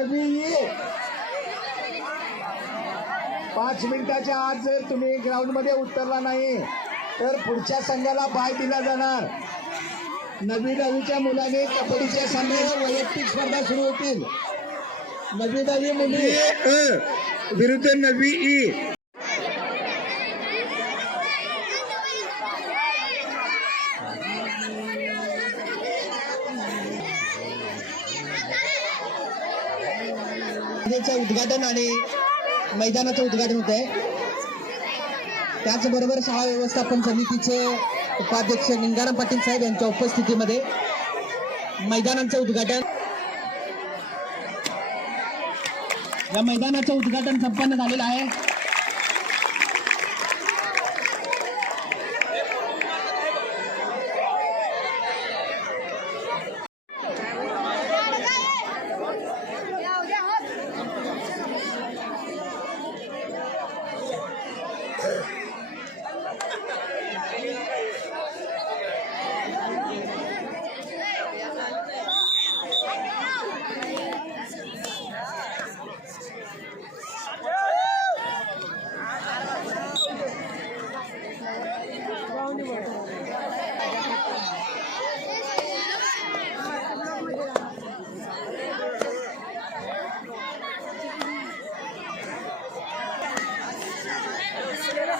नवी पाच मिनिटाच्या आत जर तुम्ही ग्राउंडमध्ये उतरला नाही तर पुढच्या संघाला बाय दिला जाणार. नवी दहावीच्या मुलाने कबड्डीच्या सामन्यावर वैयक्तिक स्पर्धा सुरू होतील. नवी दहावी मुली अ विरुद्ध नवी ई. स्पर्धेचं उद्घाटन आणि मैदानाचं उद्घाटन होत आहे त्याचबरोबर शाळा व्यवस्थापन समितीचे उपाध्यक्ष निंगाराम पाटील साहेब यांच्या उपस्थितीमध्ये मैदानाचं उद्घाटन. या मैदानाचं उद्घाटन संपन्न झालेलं आहे.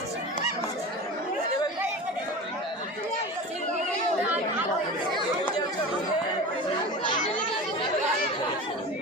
Thank you.